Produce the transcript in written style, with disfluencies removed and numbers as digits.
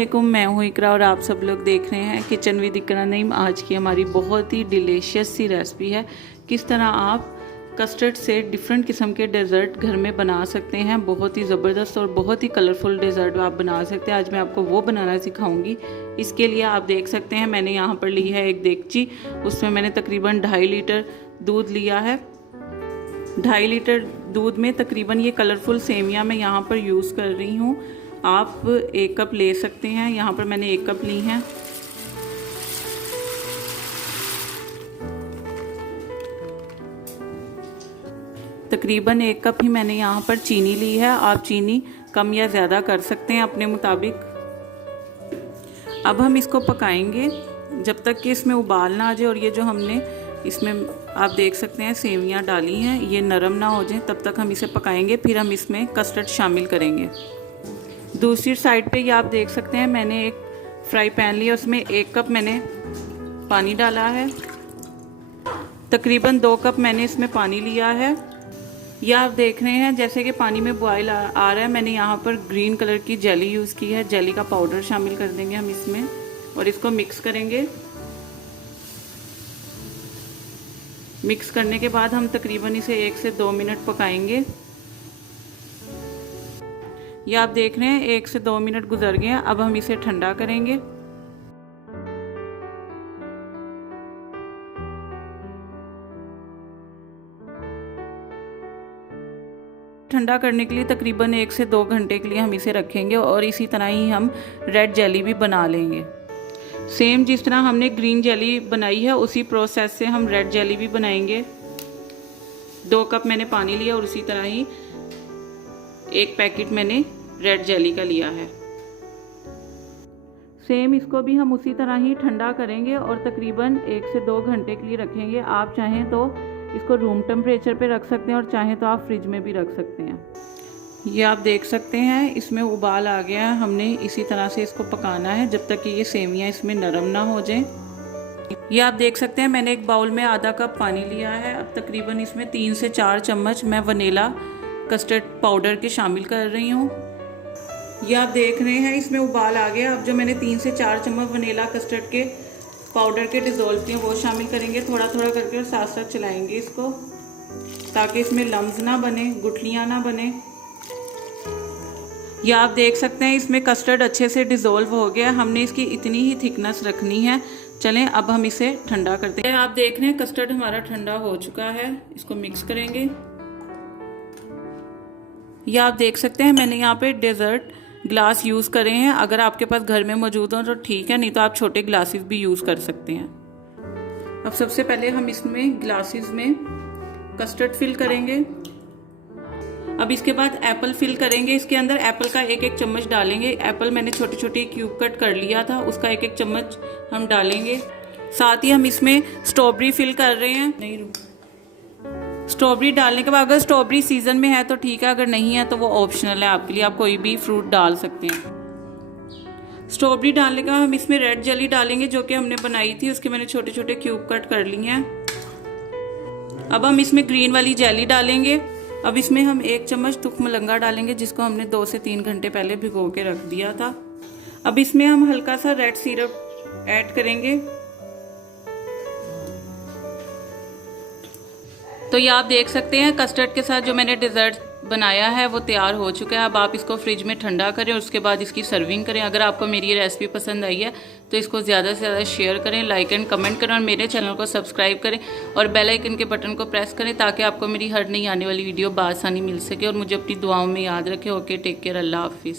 अस्सलामुअलैकुम, मैं हूँ इकरा और आप सब लोग देख रहे हैं किचन विद इकरा नईम। आज की हमारी बहुत ही डिलीशियस सी रेसिपी है, किस तरह आप कस्टर्ड से डिफरेंट किस्म के डेज़र्ट घर में बना सकते हैं। बहुत ही ज़बरदस्त और बहुत ही कलरफुल डेज़र्ट आप बना सकते हैं। आज मैं आपको वो बनाना सिखाऊंगी। इसके लिए आप देख सकते हैं मैंने यहाँ पर ली है एक देगची, उसमें मैंने तकरीबन 2.5 लीटर दूध लिया है। 2.5 लीटर दूध में तकरीबन ये कलरफुल सेमियाँ मैं यहाँ पर यूज़ कर रही हूँ। आप 1 कप ले सकते हैं, यहाँ पर मैंने 1 कप ली हैं। तकरीबन 1 कप ही मैंने यहाँ पर चीनी ली है। आप चीनी कम या ज़्यादा कर सकते हैं अपने मुताबिक। अब हम इसको पकाएंगे जब तक कि इसमें उबाल ना आ जाए, और ये जो हमने इसमें आप देख सकते हैं सेवियाँ डाली हैं ये नरम ना हो जाए, तब तक हम इसे पकाएंगे। फिर हम इसमें कस्टर्ड शामिल करेंगे। दूसरी साइड पे ये आप देख सकते हैं मैंने एक फ्राई पैन लिया, उसमें 1 कप मैंने पानी डाला है। तकरीबन 2 कप मैंने इसमें पानी लिया है। ये आप देख रहे हैं जैसे कि पानी में बॉयल आ रहा है। मैंने यहाँ पर ग्रीन कलर की जेली यूज़ की है। जेली का पाउडर शामिल कर देंगे हम इसमें और इसको मिक्स करेंगे। मिक्स करने के बाद हम तकरीबन इसे 1 से 2 मिनट पकाएंगे। ये आप देख रहे हैं 1 से 2 मिनट गुजर गए हैं। अब हम इसे ठंडा करेंगे। ठंडा करने के लिए तकरीबन 1 से 2 घंटे के लिए हम इसे रखेंगे और इसी तरह ही हम रेड जेली भी बना लेंगे। सेम जिस तरह हमने ग्रीन जेली बनाई है उसी प्रोसेस से हम रेड जेली भी बनाएंगे। 2 कप मैंने पानी लिया और उसी तरह ही 1 पैकेट मैंने रेड जेली का लिया है। सेम इसको भी हम उसी तरह ही ठंडा करेंगे और तकरीबन 1 से 2 घंटे के लिए रखेंगे। आप चाहें तो इसको रूम टेम्परेचर पे रख सकते हैं और चाहें तो आप फ्रिज में भी रख सकते हैं। ये आप देख सकते हैं इसमें उबाल आ गया है। हमने इसी तरह से इसको पकाना है जब तक कि ये सेवियाँ इसमें नरम ना हो जाएं। ये आप देख सकते हैं मैंने एक बाउल में आधा कप पानी लिया है। अब तकरीबन इसमें 3 से 4 चम्मच मैं वनीला कस्टर्ड पाउडर के शामिल कर रही हूँ। ये आप देख रहे हैं इसमें उबाल आ गया। अब जो मैंने 3 से 4 चम्मच वनीला कस्टर्ड के पाउडर के डिज़ोल्व किए वो शामिल करेंगे। थोड़ा थोड़ा करके और साथ साथ चलाएंगे इसको ताकि इसमें लम्स ना बने, गुठलियाँ ना बने। ये आप देख सकते हैं इसमें कस्टर्ड अच्छे से डिज़ोल्व हो गया। हमने इसकी इतनी ही थिकनेस रखनी है। चलें अब हम इसे ठंडा करते हैं। आप देख रहे हैं कस्टर्ड हमारा ठंडा हो चुका है। इसको मिक्स करेंगे। ये आप देख सकते हैं मैंने यहाँ पे डेजर्ट ग्लास यूज़ करे हैं। अगर आपके पास घर में मौजूद हो तो ठीक है, नहीं तो आप छोटे ग्लासेस भी यूज़ कर सकते हैं। अब सबसे पहले हम इसमें ग्लासेस में कस्टर्ड फिल करेंगे। अब इसके बाद एप्पल फिल करेंगे। इसके अंदर एप्पल का 1-1 चम्मच डालेंगे। एप्पल मैंने छोटे छोटे क्यूब कट कर लिया था, उसका 1-1 चम्मच हम डालेंगे। साथ ही हम इसमें स्ट्रॉबेरी फिल कर रहे हैं। स्ट्रॉबेरी डालने के बाद अगर स्ट्रॉबेरी सीजन में है तो ठीक है, अगर नहीं है तो वो ऑप्शनल है आपके लिए, आप कोई भी फ्रूट डाल सकते हैं। स्ट्रॉबेरी डालने के बाद हम इसमें रेड जेली डालेंगे जो कि हमने बनाई थी। उसके मैंने छोटे छोटे क्यूब कट कर लिए हैं। अब हम इसमें ग्रीन वाली जेली डालेंगे। अब इसमें हम 1 चम्मच तुखमलंगा डालेंगे जिसको हमने 2 से 3 घंटे पहले भिगो के रख दिया था। अब इसमें हम हल्का सा रेड सिरप ऐड करेंगे। तो ये आप देख सकते हैं कस्टर्ड के साथ जो मैंने डेजर्ट बनाया है वो तैयार हो चुका है। अब आप इसको फ्रिज में ठंडा करें और उसके बाद इसकी सर्विंग करें। अगर आपको मेरी ये रेसिपी पसंद आई है तो इसको ज़्यादा से ज़्यादा शेयर करें, लाइक एंड कमेंट करें और मेरे चैनल को सब्सक्राइब करें और बेल आइकन के बटन को प्रेस करें ताकि आपको मेरी हर नई आने वाली वीडियो बआसानी मिल सके। और मुझे अपनी दुआओं में याद रखें। ओके, टेक केयर, अल्लाह हाफिज़।